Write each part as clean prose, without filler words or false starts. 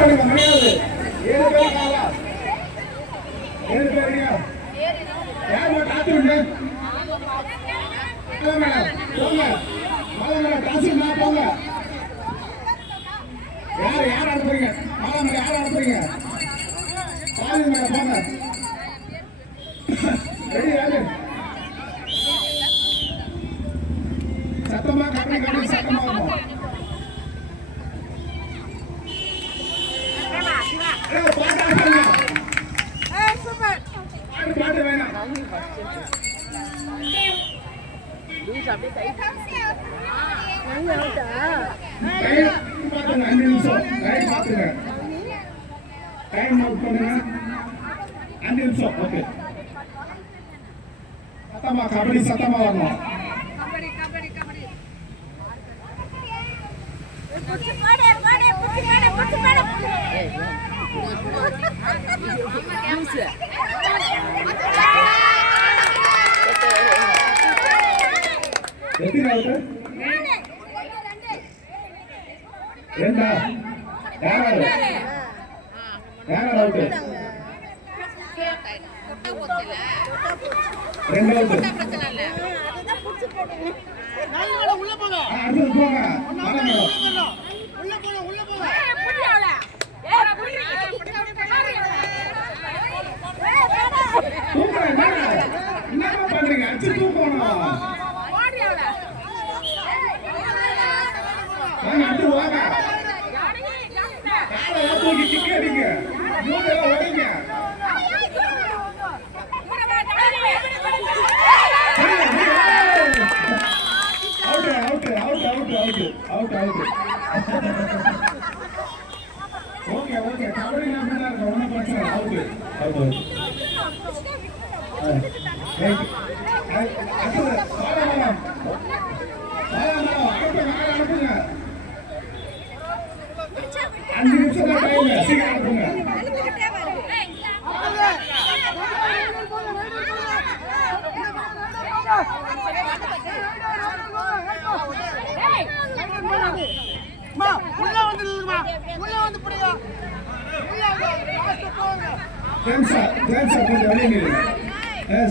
பண்ணுங்க மரியாதை 7 பேர் காலா 7 பேருங்க யார் காத்து விடுங்க போங்க மாலமலை காசு நான் போங்க யார் அனுப்புறீங்க மாலமலை யார் அனுப்புறீங்க பாருங்க மேடம் போங்க ரெடி யாரு சத்தமா கபடி சத்தமா இருக்கும் பாட்டு வேணாம் சத்தமா கபடி சத்தமா வரணும் எத்தனை அவுட்டு ரெண்டா யாராவது அவுட்டு ரெண்டு அவுட்டு உள்ள போங்க அடுத்து போங்க உள்ள போங்க உள்ள போங்க என்ன பண்றீங்க அடிச்சு தூக்கணும் அடுத்து வாங்க காலை தூக்கி கிக்கடிங்க மூணெல்லாம் ஓடிங்க ஓகே ஓகே கபடி அப்படிதான் இருக்கு ஒன்றும் பிரச்சனை அவுட்டு அனுப்புங்க 5 நிமிஷம் தான் டைம் சீக்கிரம் அனுப்புங்க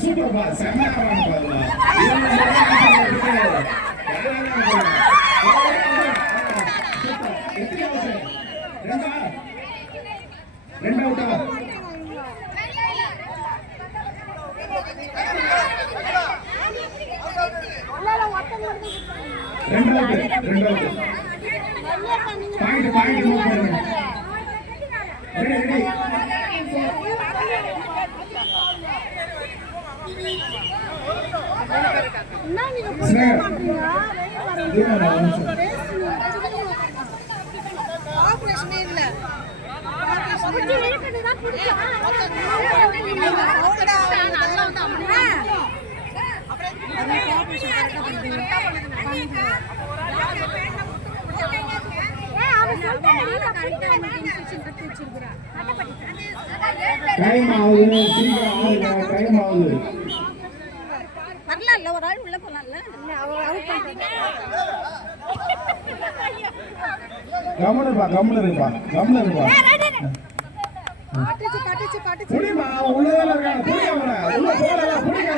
சூப்பர் பா செம்மையான பாருங்க ரெண்டு அவுட்டா ரெண்டு அவுட் பாயிண்ட் மூவ் பண்ணுங்க ரெடி ரெடி ஆபரேஷன் இல்ல டைம் ஆகுது சீக்கிரம் ஆகுங்க டைம் ஆகுது வரல ஒரு ஆள் உள்ள போலாம்ல கம்முனு இருப்பா புடிமா உள்ளதால இருக்காங்க புடிங்க உள்ள போறல புடிங்க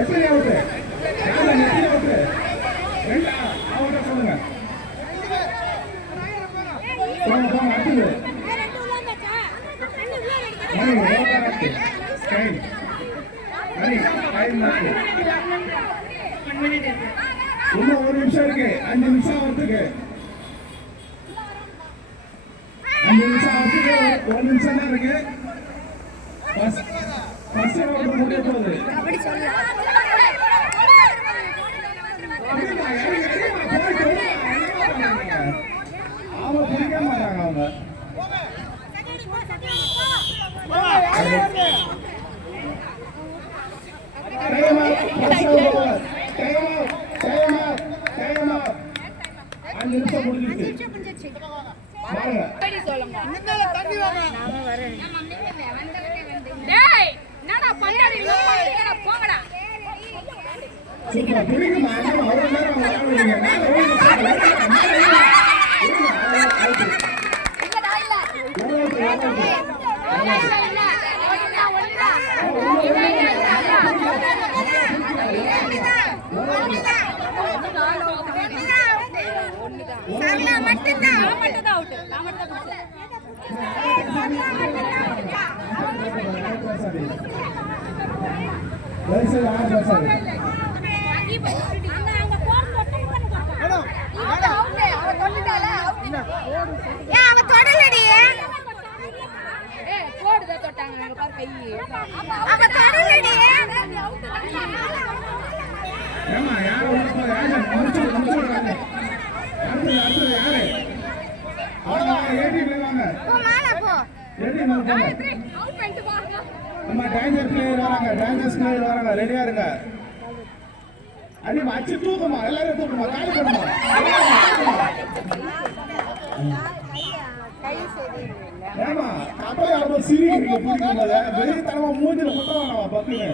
எப்படி அவுட்டு ரெண்டா அவுட்ட சொல்லுங்க இன்னும் 1 நிமிஷம் இருக்கு 5 நிமிஷம் ஆகிறதுக்கு 5 நிமிஷம் ஆகிறதுக்கு 1 நிமிஷம் தான் இருக்கு ஃபர்ஸ்ட் ஓவர் முடிய போகுது அவங்க பிடிக்க மாட்டாங்க அவங்க நிமிஷம் முடிஞ்சிருச்சு பாருங்க சூப்பர் புரியுமா அவ்வளவு நேரம் விளையாடுவீங்க மேல ஏமா யாரு யாரு நம்ம டான்சர் பிளேயர் வராங்க ரெடியா இருங்க அடி அச்சு தூக்குமா எல்லாரும் தூக்குமா காலி பண்ணுமா ஏமா அப்ப யாரோ சிரிக்கிறீங்க புரியுங்களா வெளிய தரமா மூஞ்சில முட்டை வேணாமா பக்குனே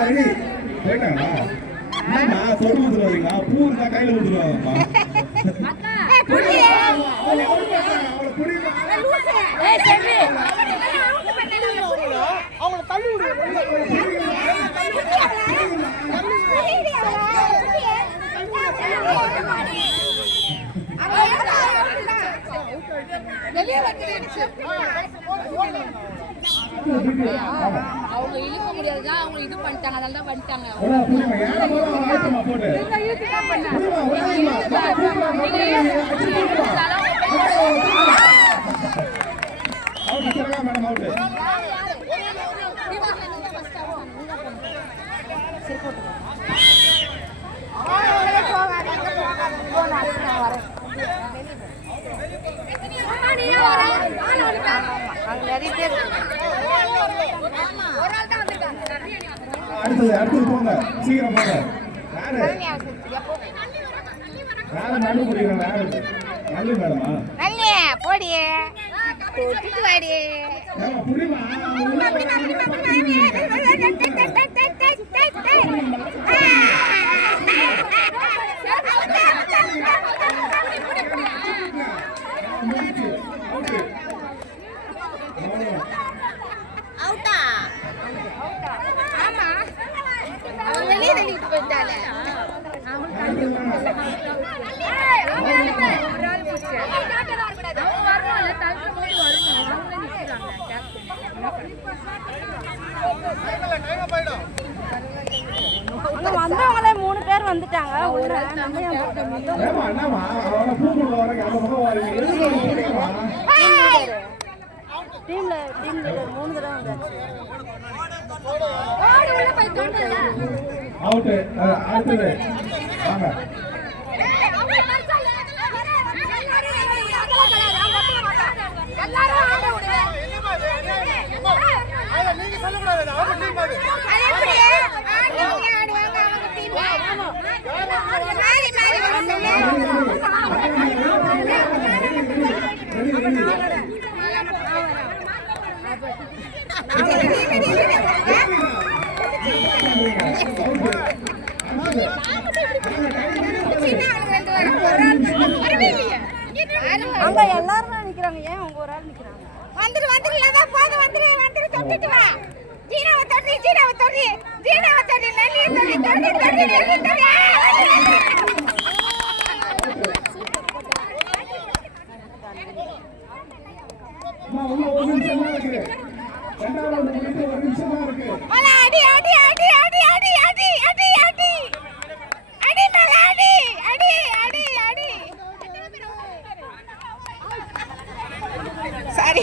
ரெடி போயிட்டாங்களா என்னம்மா தொட்டு ஊத்துறீங்க பூ இருந்தா கையில ஊத்துருவாங்கம்மா அவங்கள தள்ளி அவங்க இழுக்க முடியாதுதான் அவங்க இது பண்ணிட்டாங்க அதனால தான் பண்ணிட்டாங்க அடுத்தது போங்க சீக்கிரம் போங்க யாரு நடு குடிக்கிறோம் யாரு நல்ல மேடமா போடியே தொட்டுட்டு வாடியே புரியுமா வந்தவங்களே 3 பேர் வந்துட்டாங்க டீம் லீடர் 3 தடவை வந்தாச்சு அவுட் அடுத்தது வாங்க எல்லாரும் ஆட விடுங்க நீங்க சொல்ல கூடாது அவங்க டீம் அது அப்படியே ஆடுவாங்க அவங்க டீம் மாறி அங்க எல்லாரும் நிக்கிறாங்க ஏன் அவங்க ஒரு ஆள் நிக்கிறாங்க வந்துரு லதா போது வந்துரு தொட்டிட்டு வா ஜீனாவை தொடி நெல்லி தொடி சாரி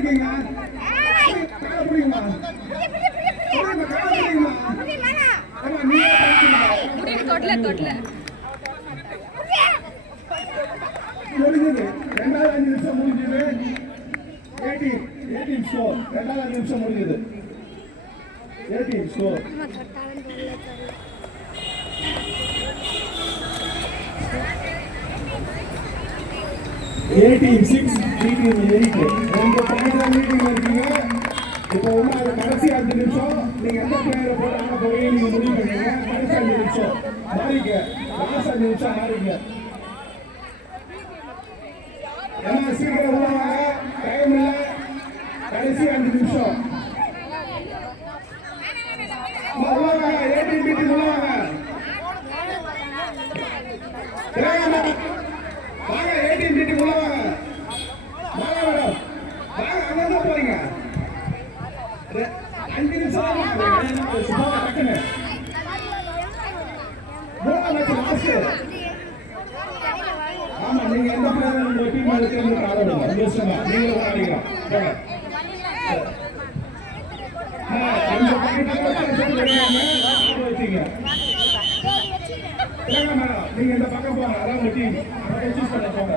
இருக்கீங்க காலை பிடிக்குமா முடிஞ்சது 2வது 5 நிமிஷம் முடிஞ்சது 18 ஸ்கோர் 2வது 5 நிமிஷம் முடிஞ்சது 18 ஸ்கோர் இப்போ அது கடைசி 5 நிமிஷம் நீங்க எந்த பிளேயரை போட்டு ஆட போறீங்க நீங்க முடிவு பண்ணீங்க கடைசி 5 நிமிஷம் மாறிக்க லாஸ்ட் 5 நிமிஷம் மாறிக்க ஏன்னா சீக்கிரம் உள்ளவாங்க டைம் இல்ல கடைசி 5 நிமிஷம் உள்ளவாங்க 18 மீட்டர் உள்ளவாங்க வாங்க 18 மீட்டர் உள்ளவாங்க வாங்க மேடம் வாங்க அங்கதான் போறீங்க 5 நிமிஷம் சும்மா டக்குன்னு 3ஆம் மேட்ச் லாஸ்ட் ஆமா நீங்க எந்த பிளேயர் உங்க டீம்ல இருக்குன்னு ஆடுங்க யோசிங்க நீங்க ஆடுங்க இந்த பக்கத்துல வச்சீங்க நீங்க இந்த பக்கம் போங்க அதான் உங்க டீம் சூஸ் பண்ண போங்க